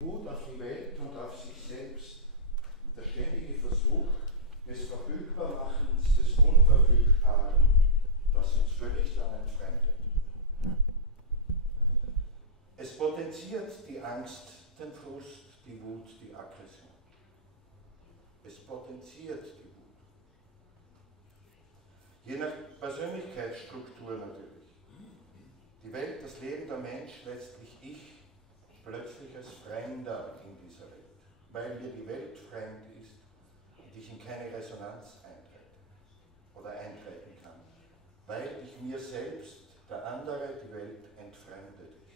Wut auf die Welt und auf sich selbst, der ständige Versuch des Verfügbarmachens des Unverfügbaren, das uns völlig dann entfremdet. Es potenziert die Angst, den Frust, die Wut, die Aggression. Es potenziert die Wut. Je nach Persönlichkeitsstruktur natürlich. Die Welt, das Leben, der Mensch, letztlich ich, plötzlich als Fremder in dieser Welt, weil mir die Welt fremd ist und ich in keine Resonanz eintrete oder eintreten kann, weil ich mir selbst, der andere, die Welt entfremdet ist.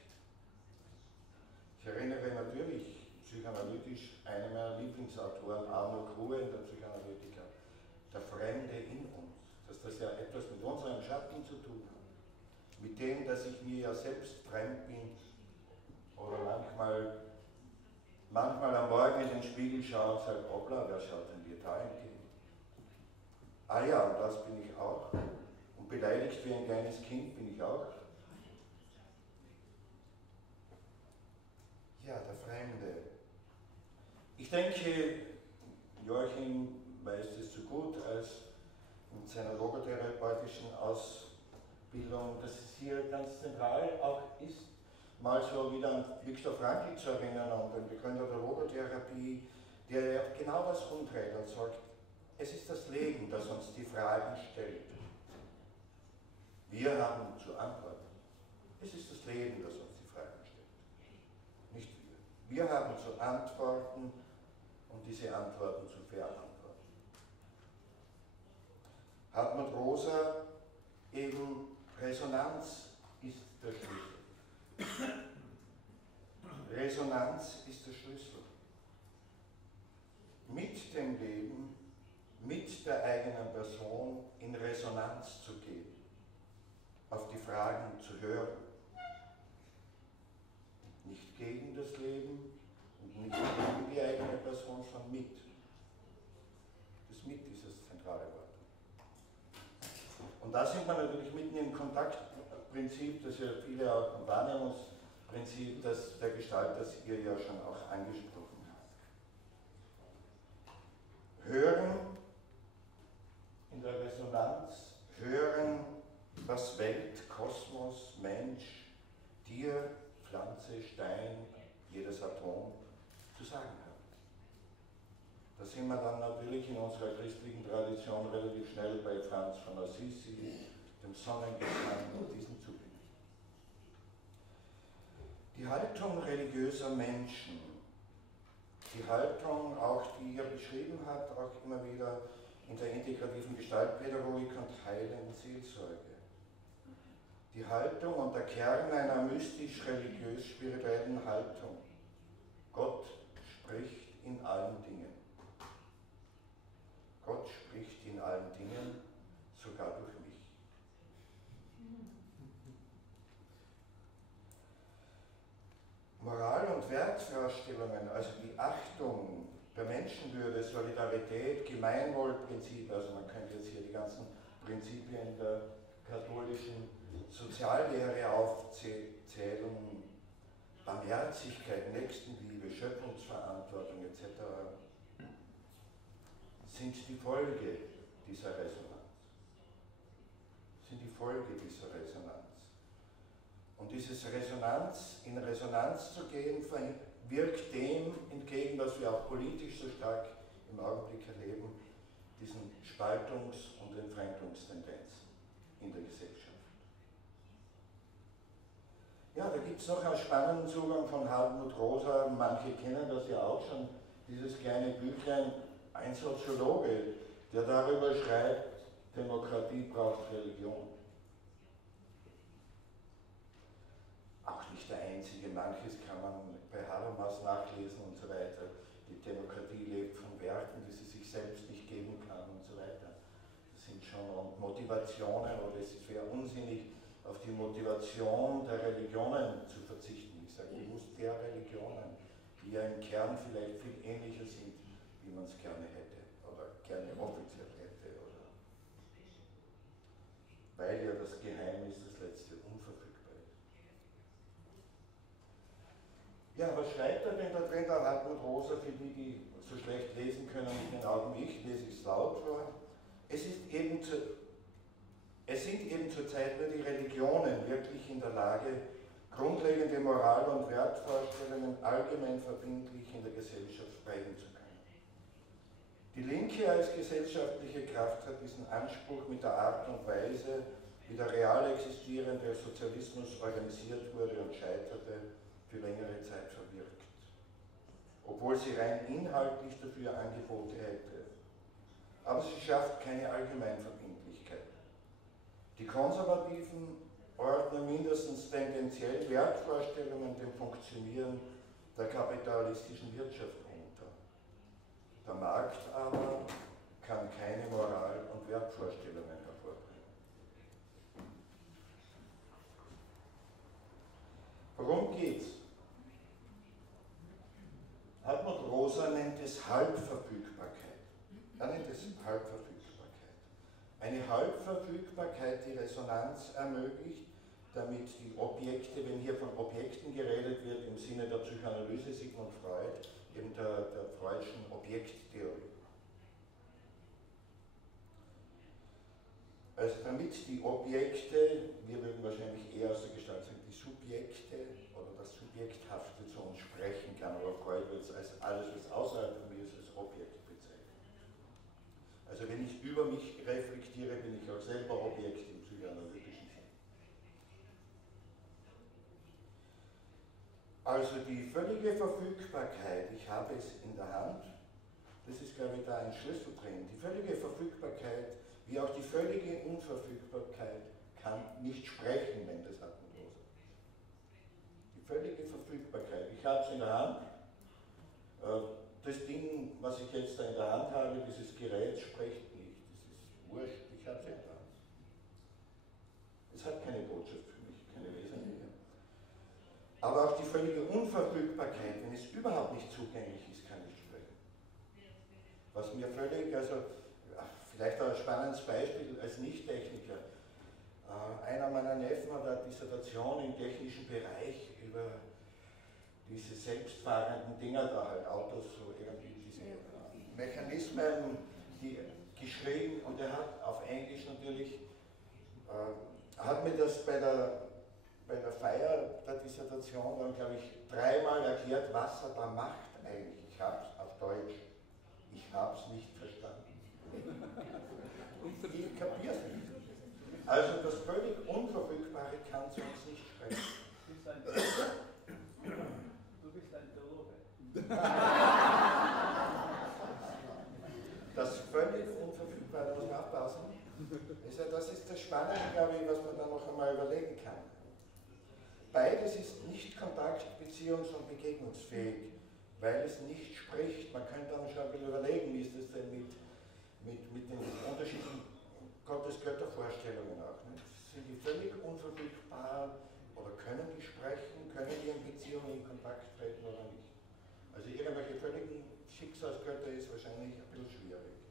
Ich erinnere natürlich psychoanalytisch einen meiner Lieblingsautoren, Arno Gruen, der Psychoanalytiker, der Fremde in uns, dass das ja etwas mit unserem Schatten zu tun hat, mit dem, dass ich mir ja selbst fremd bin. Oder manchmal am Morgen in den Spiegel schaue und sage, hoppla, wer schaut denn dir da entgegen? Ah ja, und das bin ich auch. Und beleidigt wie ein kleines Kind bin ich auch. Ja, der Fremde. Ich denke, Joachim weiß das so gut als in seiner logotherapeutischen Ausbildung, dass es hier ganz zentral auch ist, mal so wieder an Viktor Frankl zu erinnern, an den Begründer der Logotherapie, der ja genau das umdreht und sagt, es ist das Leben, das uns die Fragen stellt. Wir haben zu antworten. Es ist das Leben, das uns die Fragen stellt. Nicht wir. Wir haben zu antworten und diese Antworten zu verantworten. Hartmut Rosa, eben Resonanz ist der Schlüssel. Resonanz ist der Schlüssel. Mit dem Leben, mit der eigenen Person in Resonanz zu gehen, auf die Fragen zu hören. Nicht gegen das Leben und nicht gegen die eigene Person, sondern mit. Das Mit ist das zentrale Wort. Und da sind wir natürlich mitten im Kontaktprinzip, das ja viele auch im Wahrnehmungsprinzip der Gestalt, das ihr ja schon auch angesprochen habt. Hören in der Resonanz, hören, was Welt, Kosmos, Mensch, Tier, Pflanze, Stein, jedes Atom zu sagen hat. Da sind wir dann natürlich in unserer christlichen Tradition relativ schnell bei Franz von Assisi, dem Sonnengesang und diesen Zugängen. Die Haltung religiöser Menschen, die Haltung auch, die er beschrieben hat, auch immer wieder in der integrativen Gestaltpädagogik und heilenden Seelsorge. Die Haltung und der Kern einer mystisch-religiös-spirituellen Haltung. Gott spricht in allen Dingen. Gott spricht in allen Dingen, sogar durch mich. Moral- und Wertvorstellungen, also die Achtung der Menschenwürde, Solidarität, Gemeinwohlprinzip, also man könnte jetzt hier die ganzen Prinzipien der katholischen Soziallehre aufzählen, Barmherzigkeit, Nächstenliebe, Schöpfungsverantwortung etc., sind die Folge dieser Resonanz. Sind die Folge dieser Resonanz. Und dieses Resonanz, in Resonanz zu gehen, wirkt dem entgegen, was wir auch politisch so stark im Augenblick erleben, diesen Spaltungs- und Entfremdungstendenzen in der Gesellschaft. Ja, da gibt es noch einen spannenden Zugang von Hartmut Rosa, manche kennen das ja auch schon, dieses kleine Büchlein, ein Soziologe, der darüber schreibt, Demokratie braucht Religion. Auch nicht der einzige, manches kann man bei Habermas nachlesen und so weiter. Die Demokratie lebt von Werten, die sie sich selbst nicht geben kann und so weiter. Das sind schon Motivationen, oder es wäre unsinnig, auf die Motivation der Religionen zu verzichten. Ich sage bewusst der Religionen, die ja im Kern vielleicht viel ähnlicher sind, wie man es gerne hätte oder gerne offiziell hätte. Oder weil ja das Geheimnis, das letzte, unverfügbar ist. Ja, was schreibt er denn da drin? von Hartmut Rosa, für die, die so schlecht lesen können mit den Augen wie ich, lese ich es laut vor. Es sind eben zurzeit nur die Religionen wirklich in der Lage, grundlegende Moral- und Wertvorstellungen allgemein verbindlich in der Gesellschaft prägen zu können. Die Linke als gesellschaftliche Kraft hat diesen Anspruch mit der Art und Weise, wie der real existierende Sozialismus organisiert wurde und scheiterte, für längere Zeit verwirkt, obwohl sie rein inhaltlich dafür Angebote hätte. Aber sie schafft keine Allgemeinverbindlichkeit. Die Konservativen ordnen mindestens tendenziell Wertvorstellungen dem Funktionieren der kapitalistischen Wirtschaft unter. Der Markt aber kann keine Moral- und Wertvorstellungen hervorbringen. Worum geht's? Hartmut Rosa nennt es Halbverfügbarkeit. Er nennt es Halbverfügbarkeit. Eine Halbverfügbarkeit, die Resonanz ermöglicht, damit die Objekte, wenn hier von Objekten geredet wird, im Sinne der Psychoanalyse Sigmund Freud, eben der Freudschen Objekttheorie. Also damit die Objekte, wir würden wahrscheinlich eher aus der Gestalt sagen, die Subjekte oder das Subjekthafte zu uns sprechen kann, aber Freud wird es als alles, was außerhalb von mir ist, als Objekt bezeichnen. Also wenn ich über mich reflektiere, bin ich auch selber Objekt im psychoanalytischen Sinn. Also die völlige Verfügbarkeit, ich habe es in der Hand, das ist glaube ich da ein Schlüssel drin. Die völlige Verfügbarkeit, wie auch die völlige Unverfügbarkeit, kann nicht sprechen, wenn das Hartmut Rosa. Die völlige Verfügbarkeit, ich habe es in der Hand, das Ding, was ich jetzt da in der Hand habe, dieses Gerät, spricht nicht. Das ist wurscht, ich habe es in der Hand. Es hat keine Botschaft für mich, keine wesentliche. Aber auch die völlige Unverfügbarkeit, wenn es überhaupt nicht zugänglich ist, kann nicht sprechen. Was mir völlig, also vielleicht ein spannendes Beispiel als Nicht-Techniker. Einer meiner Neffen hat eine Dissertation im technischen Bereich über diese selbstfahrenden Dinger da, halt Autos, so irgendwie diese Mechanismen, die geschrieben, und er hat auf Englisch natürlich, hat mir das bei der Feier der Dissertation dann, glaube ich, 3-mal erklärt, was er da macht eigentlich. Ich habe es auf Deutsch, ich habe es nicht verstanden. Ich kapiere es nicht. Also das völlig Unverfügbare kann zu uns nicht sprechen. Du bist ein Theologe. Das völlig Unverfügbare, da muss man aufpassen. Das ist das Spannende, glaube ich, was man dann noch einmal überlegen kann. Beides ist nicht kontakt-, beziehungs- und begegnungsfähig, weil es nicht spricht. Man könnte dann schon ein bisschen überlegen, wie ist das denn mit den unterschiedlichen Gottes-Götter-Vorstellungen auch. Ne? Sind die völlig unverfügbar oder können die sprechen, können die in Beziehung, in Kontakt treten oder nicht? Also irgendwelche völligen Schicksalsgötter ist wahrscheinlich ein bisschen schwierig.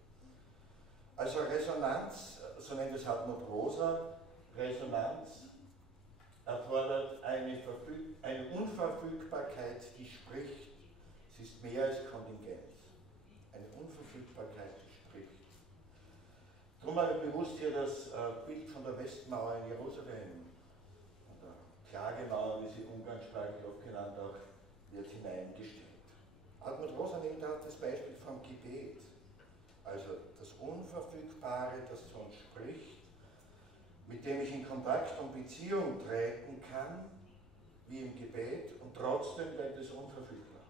Also Resonanz, so nennt es Hartmut Rosa, Resonanz erfordert eine Unverfügbarkeit, die spricht. Es ist mehr als Kontingenz. Eine Unverfügbarkeit, die spricht. Darum habe ich bewusst hier das Bild von der Westmauer in Jerusalem, oder Klagemauer, wie sie umgangssprachlich oft genannt auch wird, hineingestellt. Hartmut Rosa nimmt auch das Beispiel vom Gebet. Also das Unverfügbare, das zu uns spricht, mit dem ich in Kontakt und Beziehung treten kann, wie im Gebet, und trotzdem bleibt es unverfügbar.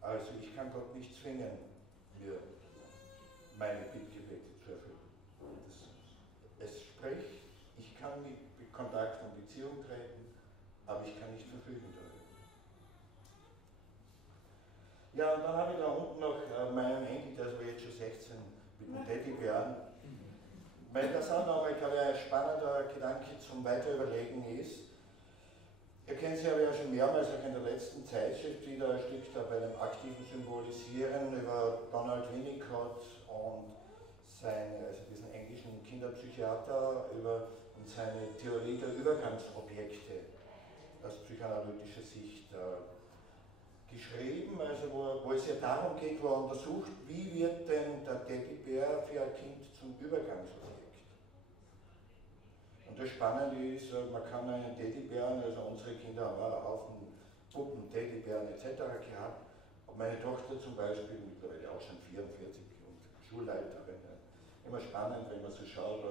Also ich kann Gott nicht zwingen, mir meine Bittgebete zu erfüllen. Es spricht, ich kann mit Kontakt und Beziehung treten, aber ich kann nicht verfügen darüber. Ja, und dann habe ich da unten noch meinen Enkel, der ist aber jetzt schon 16, mit dem Teddybären. Weil das auch nochmal, glaube ich, ein spannender Gedanke zum Weiterüberlegen ist. Ihr kennt sie aber ja schon mehrmals, auch in der letzten Zeitschrift wieder ein Stück da bei dem aktiven Symbolisieren über Donald Winnicott und also diesen englischen Kinderpsychiater und seine Theorie der Übergangsobjekte aus psychoanalytischer Sicht geschrieben, also wo es ja darum geht, wo er untersucht, wie wird denn der Teddybär für ein Kind zum Übergangsobjekt. Und das Spannende ist, man kann einen Teddybären, also unsere Kinder haben auch einen Haufen Puppen, Teddybären etc. gehabt, aber meine Tochter zum Beispiel, mittlerweile auch schon 44 und Schulleiterin, immer spannend, wenn man so schaut,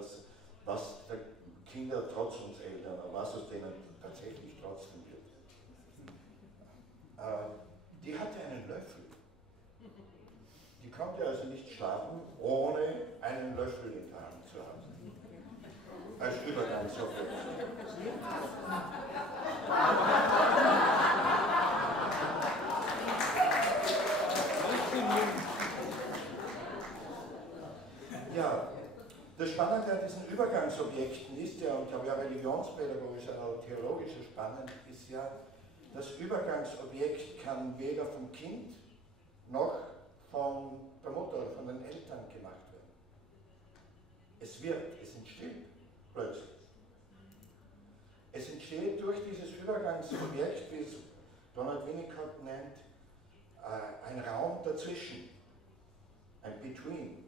was der Kinder trotz uns Eltern, was aus denen tatsächlich trotzdem wird. Die hatte einen Löffel. Die konnte also nicht schlafen, ohne einen Löffel in der Hand zu haben. Als Übergangsobjekt. Ja, das Spannende an diesen Übergangsobjekten ist ja, und ich glaube ja religionspädagogisch, aber theologisch spannend, ist ja, das Übergangsobjekt kann weder vom Kind noch von der Mutter oder von den Eltern gemacht werden. Es entsteht plötzlich. Es entsteht durch dieses Übergangsobjekt, wie es Donald Winnicott nennt, ein Raum dazwischen, ein Between.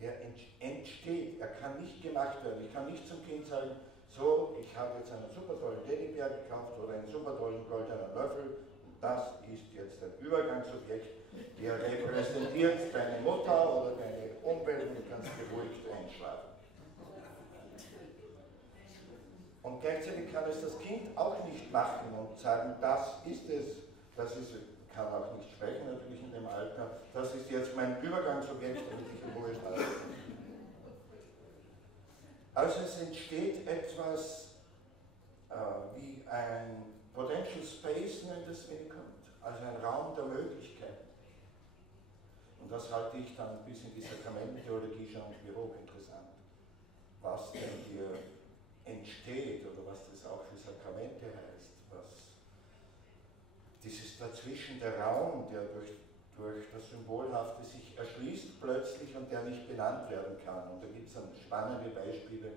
Der entsteht, er kann nicht gemacht werden. Ich kann nicht zum Kind sagen, so, ich habe jetzt einen super tollen Teddybär gekauft oder einen super tollen goldenen Löffel und das ist jetzt ein Übergangsobjekt, der repräsentiert deine Mutter oder deine Umwelt und du kannst beruhigt einschlafen. Und gleichzeitig kann es das Kind auch nicht machen und sagen, das ist, kann auch nicht sprechen natürlich in dem Alter, das ist jetzt mein Übergangsobjekt, damit ich in Ruhe schlafen kann. Also es entsteht etwas wie ein Potential Space, nennt es Winnicott, also ein Raum der Möglichkeiten. Und das halte ich dann bis in die Sakramententheologie schon überhaupt interessant. Was denn hier entsteht oder was das auch für Sakramente heißt, was dieses dazwischen der Raum, der durch das Symbolhafte sich erschließt plötzlich und der nicht benannt werden kann. Und da gibt es dann spannende Beispiele,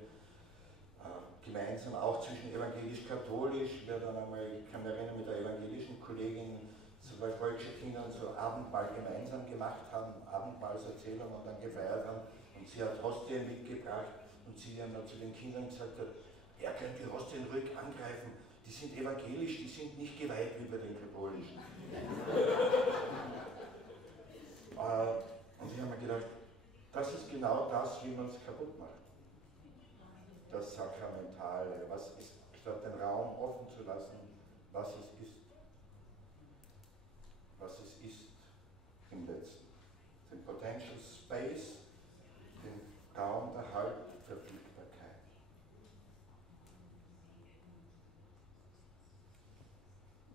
gemeinsam auch zwischen evangelisch-katholisch. Ich kann mich erinnern, mit der evangelischen Kollegin, zwei deutsche Kinder so Abendmahl gemeinsam gemacht haben, Abendmahlserzählung und dann gefeiert haben. Und sie hat Hostien mitgebracht und sie dann zu den Kindern gesagt hat, er könnte die Hostien ruhig angreifen, die sind evangelisch, die sind nicht geweiht wie bei den katholischen. Und ich habe mir gedacht, das ist genau das, wie man es kaputt macht. Das Sakramentale, was ist, statt den Raum offen zu lassen, was es ist. Was es ist im Letzten. Den Potential Space, den Raum der Halbverfügbarkeit.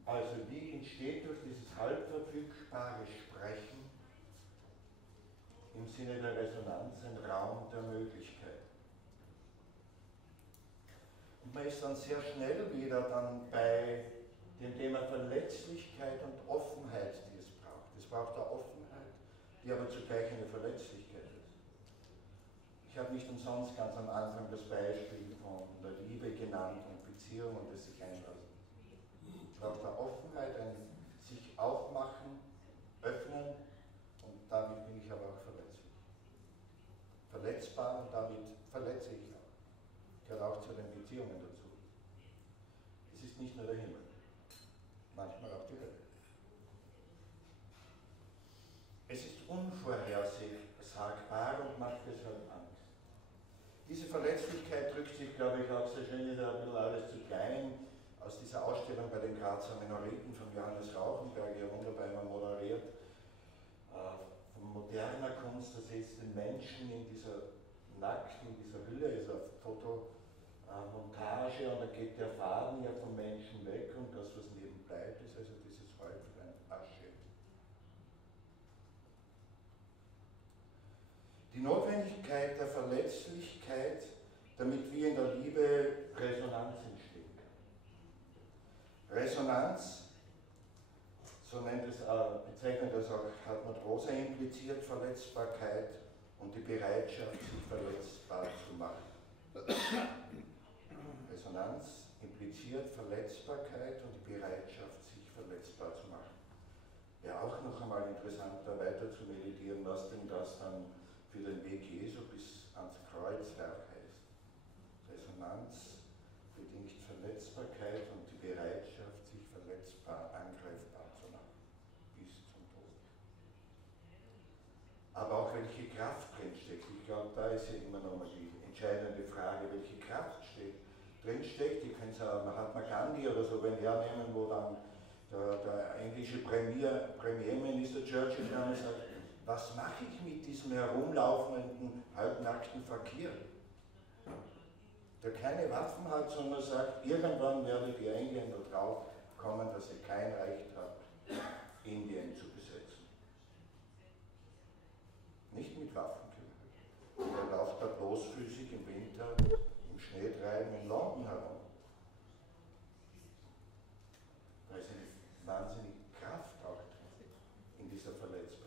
Also wie entsteht durch dieses halbverfügbare Sprechen im Sinne der Resonanz ein Raum der Möglichkeit? Und man ist dann sehr schnell wieder dann bei dem Thema Verletzlichkeit und Offenheit, die es braucht. Es braucht eine Offenheit, die aber zugleich eine Verletzlichkeit ist. Ich habe nicht umsonst ganz am Anfang das Beispiel von der Liebe genannt und Beziehung und das sich einlassen. Es braucht eine Offenheit, ein sich aufmachen, öffnen und damit bin ich aber auch verletzlich. Verletzbar und damit verletze ich auch. Gehört auch zu den Beziehungen dazu. Es ist nicht nur der Himmel, manchmal auch die Hölle. Es ist unvorhersagbar und macht deshalb Angst. Diese Verletzlichkeit drückt sich, glaube ich, auch sehr schön in der ein bisschen alles zu klein aus dieser Ausstellung bei den Grazer Minoriten von Johannes Rauchenberg, ja wunderbar immer moderiert, von moderner Kunst, das heißt den Menschen in dieser Nackt, in dieser Hülle, ist eine Fotomontage und da geht der Faden ja vom Menschen weg und das, was neben bleibt, ist also dieses Häuflein Asche. Die Notwendigkeit der Verletzlichkeit, damit wir in der Liebe Resonanz entstehen kann. Resonanz, so bezeichnet das auch Hartmut Rosa impliziert, Verletzbarkeit und die Bereitschaft, sich verletzbar zu machen. Resonanz impliziert Verletzbarkeit und die Bereitschaft, sich verletzbar zu machen. Wäre auch noch einmal interessant, da weiter zu meditieren, was denn das dann für den Weg Jesu bis ans Kreuzwerk heißt. Resonanz bedingt Verletzbarkeit und die Bereitschaft, sich verletzbar, angreifbar zu machen, bis zum Tod. Aber auch welche Kraft drinsteckt. Ich glaube, da ist ja immer noch mal die entscheidende Frage, welche Kraft drinsteckt. Ich kann sagen, Mahatma Gandhi oder so hernehmen, wo dann der englische Premierminister Churchill damals sagt, was mache ich mit diesem herumlaufenden, halbnackten Fakir, der keine Waffen hat, sondern sagt, irgendwann werdet ihr Engländer drauf kommen, dass ihr kein Recht habt, Indien zu besetzen. Nicht mit Waffen. Er läuft da bloßfüßig im Winter, im Schneetreiben in London herum. Da ist eine wahnsinnige Kraft auch drin, in dieser Verletzbarkeit.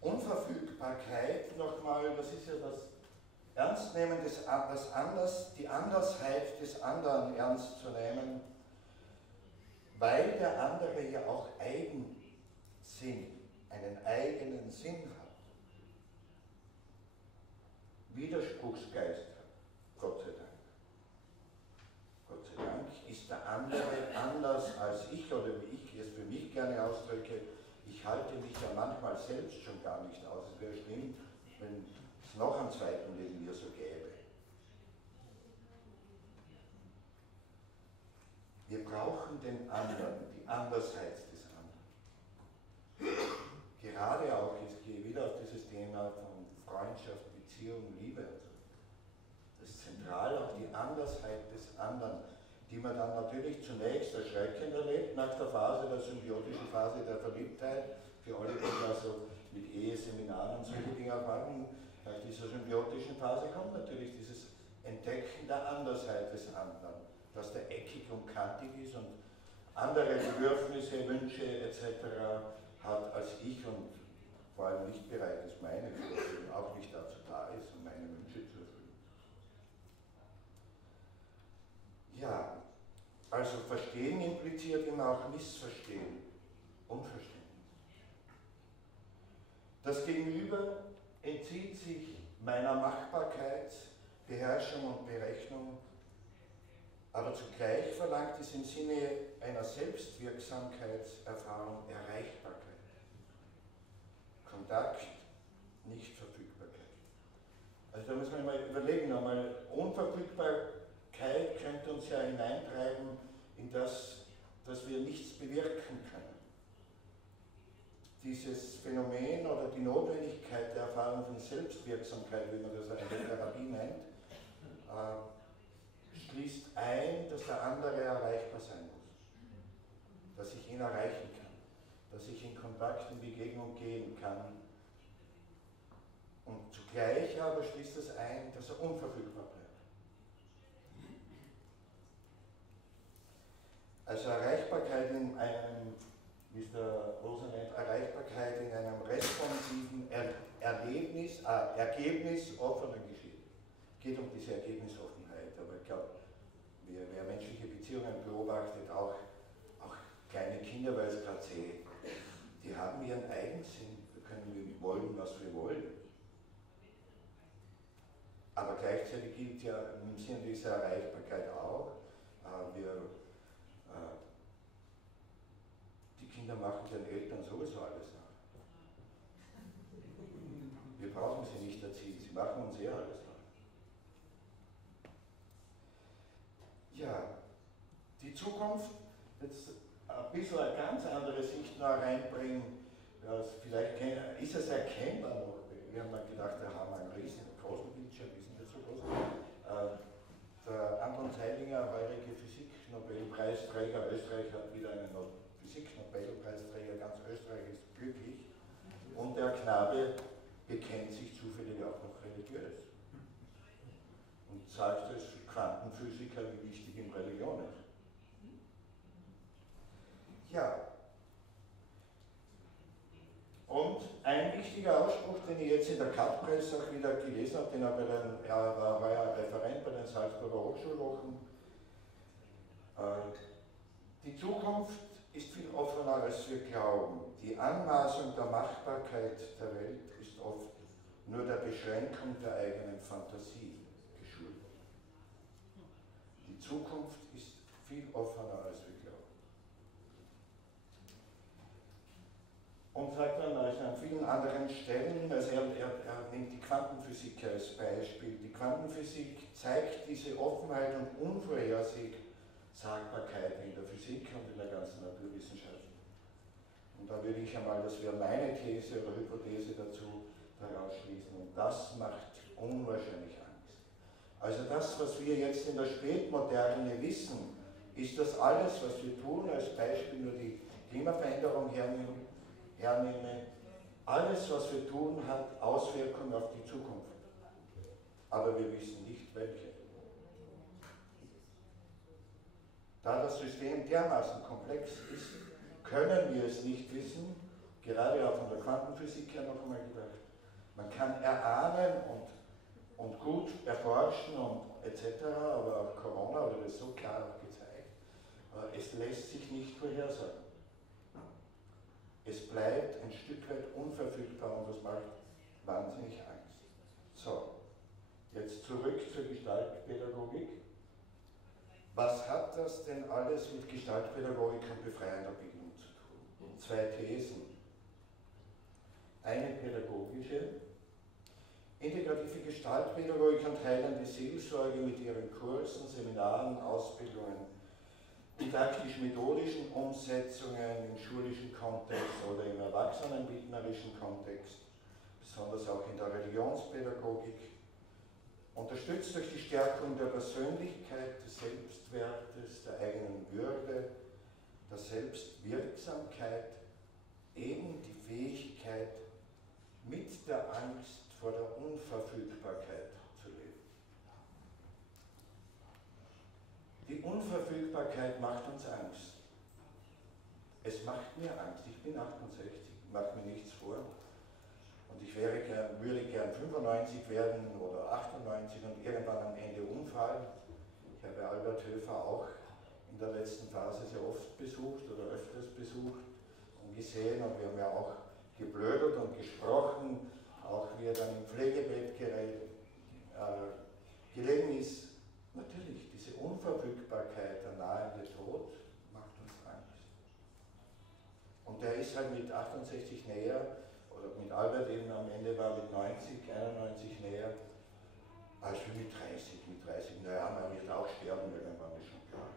Unverfügbarkeit, nochmal, das ist ja das Ernstnehmen die Andersheit des anderen ernst zu nehmen, weil der andere ja auch Eigensinn, einen eigenen Sinn hat, Widerspruchsgeist hat, Gott sei Dank. Gott sei Dank ist der andere anders als ich, oder wie ich es für mich gerne ausdrücke, ich halte mich ja manchmal selbst schon gar nicht aus. Es wäre schlimm, wenn es noch einen zweiten neben mir so gäbe. Wir brauchen den anderen, die Andersheit des anderen. Gerade auch, ich gehe wieder auf dieses Thema von Freundschaft, Beziehung, Liebe und so. Das ist zentral, auch die Andersheit des anderen, die man dann natürlich zunächst erschreckend erlebt, nach der Phase, der symbiotischen Phase der Verliebtheit, für alle, die also mit Eheseminaren und solche Dinge erfahren, nach dieser symbiotischen Phase kommt natürlich dieses Entdecken der Andersheit des anderen, dass der eckig und kantig ist und andere Bedürfnisse, Wünsche etc. hat als ich und vor allem nicht bereit ist, meine zu erfüllen, auch nicht dazu da ist, um meine Wünsche zu erfüllen. Ja, also Verstehen impliziert immer auch Missverstehen, Unverständnis. Das Gegenüber entzieht sich meiner Machbarkeit, Beherrschung und Berechnung, aber zugleich verlangt es im Sinne einer Selbstwirksamkeitserfahrung Erreichbarkeit. Kontakt, nicht Verfügbarkeit. Also da muss man mal überlegen, einmal Unverfügbarkeit könnte uns ja hineintreiben in das, dass wir nichts bewirken können. Dieses Phänomen oder die Notwendigkeit der Erfahrung von Selbstwirksamkeit, wie man das in der Therapie nennt, schließt ein, dass der andere erreichbar sein muss. Dass ich ihn erreichen kann. Dass ich in Kontakt, in Begegnung gehen kann. Und zugleich aber schließt es ein, dass er unverfügbar bleibt. Also Erreichbarkeit in einem, wie es der Rosa nennt, Erreichbarkeit in einem responsiven Ergebnis offenen Geschehen. Es geht um diese Ergebnisoffenheit, aber ich glaube, wer menschliche Beziehungen beobachtet, auch kleine Kinder, weil es gerade sehe, die haben ihren Eigensinn, da können wir wollen, was wir wollen. Aber gleichzeitig gilt ja im Sinne dieser Erreichbarkeit auch, die Kinder machen ihren Eltern sowieso alles nach. Wir brauchen sie nicht erziehen, sie machen uns alles nach. Ja, die Zukunft, jetzt ein bisschen eine ganz andere Sicht noch reinbringen, vielleicht ist es erkennbar noch. Wir haben mal gedacht, wir haben einen großen Bildschirm, die sind nicht so groß. Der Anton Zeilinger, heurige Physik-Nobelpreisträger, Österreich hat wieder einen Physik-Nobelpreisträger, ganz Österreich ist glücklich. Und der Knabe bekennt sich zufällig auch noch religiös. Und sagt als Quantenphysiker, wie wichtig ihm Religion ist. Ja. Und ein wichtiger Ausspruch, den ich jetzt in der Cut-Press auch wieder gelesen habe, er war ja Referent bei den Salzburger Hochschulwochen. Die Zukunft ist viel offener, als wir glauben. Die Anmaßung der Machbarkeit der Welt ist oft nur der Beschränkung der eigenen Fantasie geschuldet. Die Zukunft ist viel offener, als wir glauben. Und sagt dann also an vielen anderen Stellen, also er nimmt die Quantenphysik als Beispiel. Die Quantenphysik zeigt diese Offenheit und Unvorhersagbarkeit in der Physik und in der ganzen Naturwissenschaft. Und da würde ich einmal, das wäre meine These oder Hypothese dazu, daraus schließen. Und das macht unwahrscheinlich Angst. Also das, was wir jetzt in der Spätmoderne wissen, ist, dass alles, was wir tun, als Beispiel nur die Klimaveränderung hernehme, alles, was wir tun, hat Auswirkungen auf die Zukunft. Aber wir wissen nicht, welche. Da das System dermaßen komplex ist, können wir es nicht wissen, gerade auch von der Quantenphysik her noch einmal gedacht. Man kann erahnen und gut erforschen und etc., aber auch Corona wurde das so klar auch gezeigt, es lässt sich nicht vorhersagen. Es bleibt ein Stück weit unverfügbar und das macht wahnsinnig Angst. So, jetzt zurück zur Gestaltpädagogik. Was hat das denn alles mit Gestaltpädagogik und befreiender Bildung zu tun? Zwei Thesen. Eine pädagogische. Integrative Gestaltpädagogik und heilende Seelsorge mit ihren Kursen, Seminaren, Ausbildungen, didaktisch-methodischen Umsetzungen im schulischen Kontext oder im erwachsenenbildnerischen Kontext, besonders auch in der Religionspädagogik, unterstützt durch die Stärkung der Persönlichkeit, des Selbstwertes, der eigenen Würde, der Selbstwirksamkeit, eben die Fähigkeit, mit der Angst vor der Unverfügbarkeit zu leben. Die Unverfügbarkeit macht uns Angst. Es macht mir Angst. Ich bin 68, macht mir nichts vor. Und ich würde gern 95 werden oder 98 und irgendwann am Ende umfallen. Ich habe Albert Höfer auch in der letzten Phase sehr oft besucht oder öfters besucht und gesehen, und wir haben ja auch geblödert und gesprochen, auch wie er dann im Pflegebett gelegen ist. Natürlich, diese Unverfügbarkeit, der nahende Tod macht uns Angst. Und der ist halt mit 68 näher, oder mit Albert eben am Ende war mit 90, 91 näher, als wir mit 30. Mit 30, naja, man wird auch sterben irgendwann, ist schon klar.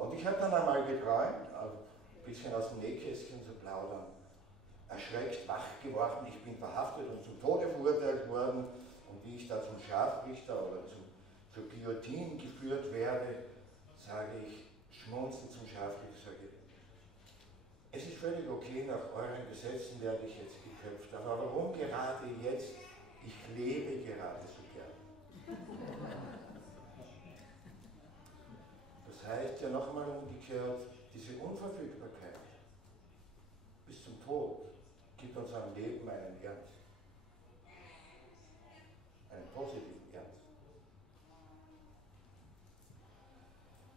Und ich habe dann einmal geträumt, ein bisschen aus dem Nähkästchen zu plaudern, erschreckt wach geworden, ich bin verhaftet und zum Tode verurteilt worden, und wie ich da zum Scharfrichter oder zur Guillotine geführt werde, sage ich, schmunzelnd zum Scharfrichter, sage, es ist völlig okay, nach euren Gesetzen werde ich jetzt geköpft, aber warum gerade jetzt? Ich lebe gerade so gern. Das heißt ja nochmal umgekehrt, diese Unverfügbarkeit bis zum Tod gibt uns am Leben einen Ernst. Einen positiven Ernst.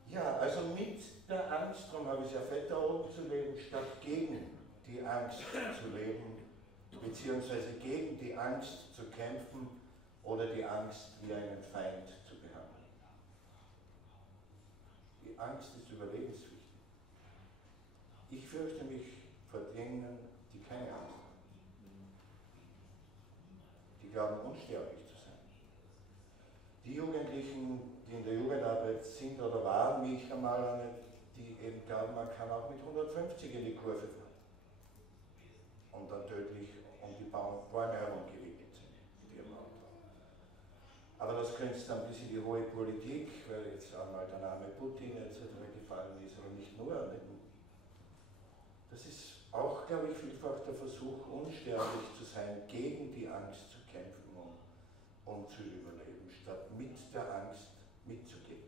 Ja, also mit der Angst, darum habe ich es ja fett da oben zu leben, statt gegen die Angst zu leben, beziehungsweise gegen die Angst zu kämpfen oder die Angst wie einen Feind zu behandeln. Die Angst ist überlebenswichtig. Ich fürchte mich vor denen, die keine Angst haben. Die glauben, unsterblich zu sein. Die Jugendlichen, die in der Jugendarbeit sind oder waren, wie ich einmal, die eben glauben, man kann auch mit 150 in die Kurve fahren und dann tödlich um die Bäume herumgewickelt sind mit ihrem Auto. Aber das grenzt dann bis in die hohe Politik, weil jetzt einmal der Name Putin etc. gefallen ist, aber nicht nur. Das ist auch, glaube ich, vielfach der Versuch, unsterblich zu sein, gegen die Angst zu kämpfen, um zu überleben, statt mit der Angst mitzugehen.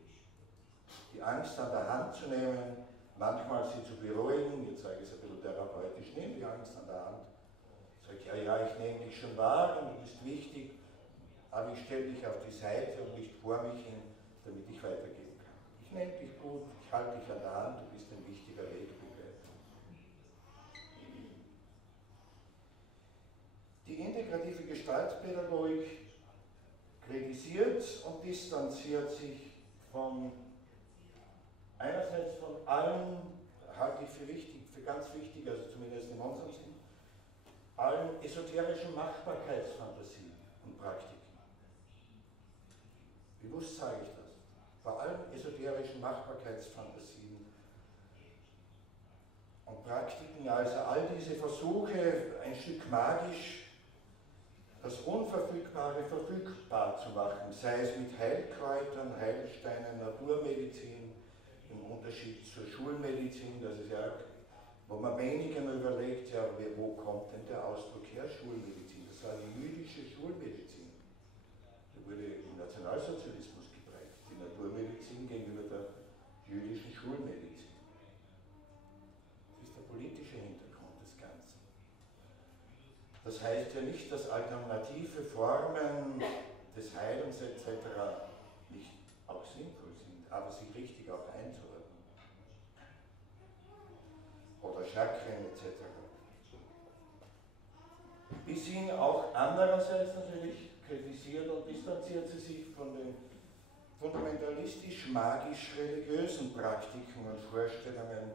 Die Angst an der Hand zu nehmen, manchmal sie zu beruhigen, jetzt sage ich es ein bisschen therapeutisch, nimm die Angst an der Hand. Sag ich, ja, ich nehme dich schon wahr und du bist wichtig, aber ich stelle dich auf die Seite und nicht vor mich hin, damit ich weitergehen kann. Ich nehme dich gut, ich halte dich an der Hand, du bist ein wichtiger Wegbegleiter. Die integrative Gestaltpädagogik kritisiert und distanziert sich einerseits von allen, halte ich für wichtig, für ganz wichtig, also zumindest in unserem Sinn, allen esoterischen Machbarkeitsfantasien und Praktiken. Bewusst sage ich das. Vor allem esoterischen Machbarkeitsfantasien und Praktiken, also all diese Versuche, ein Stück magisch das Unverfügbare verfügbar zu machen, sei es mit Heilkräutern, Heilsteinen, Naturmedizin, im Unterschied zur Schulmedizin, das ist ja, wo man weniger überlegt, ja, wo kommt denn der Ausdruck her, Schulmedizin? Das war die jüdische Schulmedizin. Die wurde im Nationalsozialismus geprägt, die Naturmedizin gegenüber der jüdischen Schulmedizin. Das ist der politische Hintergrund des Ganzen. Das heißt ja nicht, dass alternative Formen des Heilens etc. nicht auch sinnvoll sind, aber sich richtig auch einzuordnen. Oder Chakren etc. Bis hin auch andererseits natürlich kritisiert und distanziert sie sich von den fundamentalistisch-magisch-religiösen Praktiken und Vorstellungen,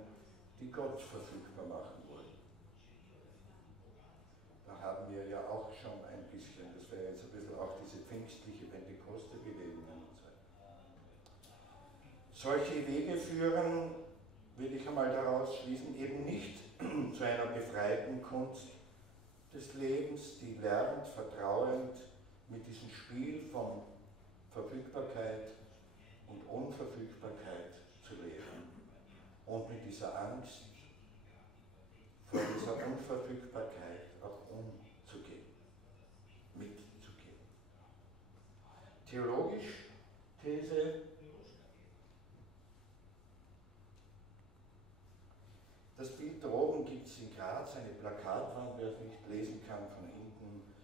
die Gott verfügbar machen wollen. Da haben wir ja auch schon ein bisschen, das wäre jetzt ein bisschen auch diese pfingstliche Pentekoste-Bewegung und so weiter. Solche Wege führen, will ich einmal daraus schließen, eben nicht zu einer befreiten Kunst des Lebens, die lernt, vertrauend mit diesem Spiel von Verfügbarkeit und Unverfügbarkeit zu leben und mit dieser Angst vor dieser Unverfügbarkeit auch umzugehen, mitzugehen. Theologisch, These, das Bild da oben gibt es in Graz, eine Plakatwand, wer es nicht lesen kann, von hinten,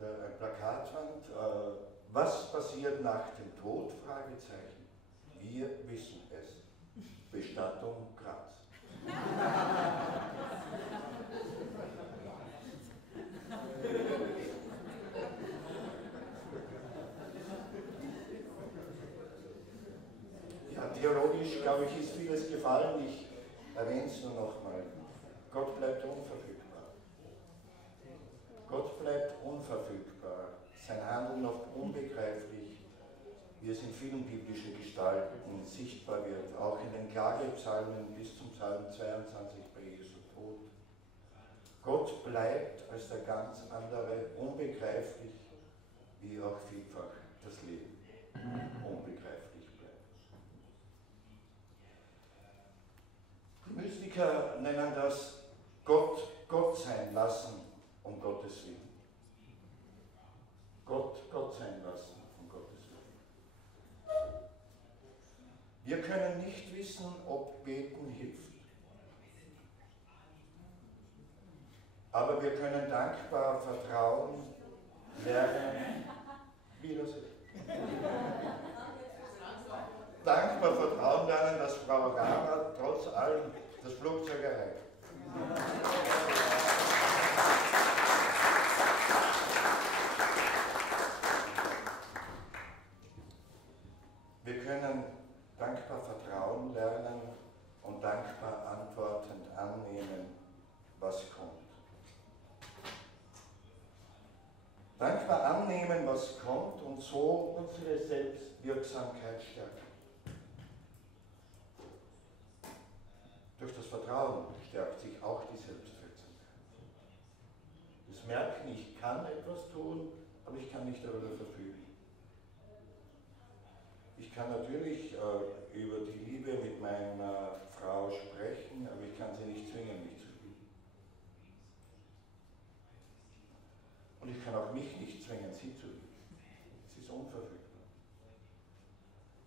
eine Plakatwand, was passiert nach dem Tod? Fragezeichen. Wir wissen es. Bestattung Graz. Ja, theologisch, glaube ich, ist vieles gefallen. Ich erwähne es nur nochmal. Gott bleibt unverfügbar. Gott bleibt unverfügbar. Sein Handeln oft unbegreiflich, wie es in vielen biblischen Gestalten sichtbar wird, auch in den Klagepsalmen bis zum Psalm 22 bei Jesu Tod. Gott bleibt als der ganz andere unbegreiflich, wie auch vielfach das Leben unbegreiflich bleibt. Die Mystiker nennen das Gott sein lassen um Gottes Willen. Gott sein lassen um Gottes Willen. Wir können nicht wissen, ob Beten hilft. Aber wir können dankbar vertrauen, lernen, Wiedersehen. Dankbar vertrauen lernen, dass Frau Rama trotz allem das Flugzeug erreicht. Wir können dankbar vertrauen lernen und dankbar antwortend annehmen, was kommt. Dankbar annehmen, was kommt und so unsere Selbstwirksamkeit stärken. Durch das Vertrauen stärkt sich auch die Selbstwirksamkeit. Das Merken, ich kann etwas tun, aber ich kann nicht darüber verfügen. Ich kann natürlich über die Liebe mit meiner Frau sprechen, aber ich kann sie nicht zwingen, mich zu lieben. Und ich kann auch mich nicht zwingen, sie zu lieben. Es ist unverfügbar.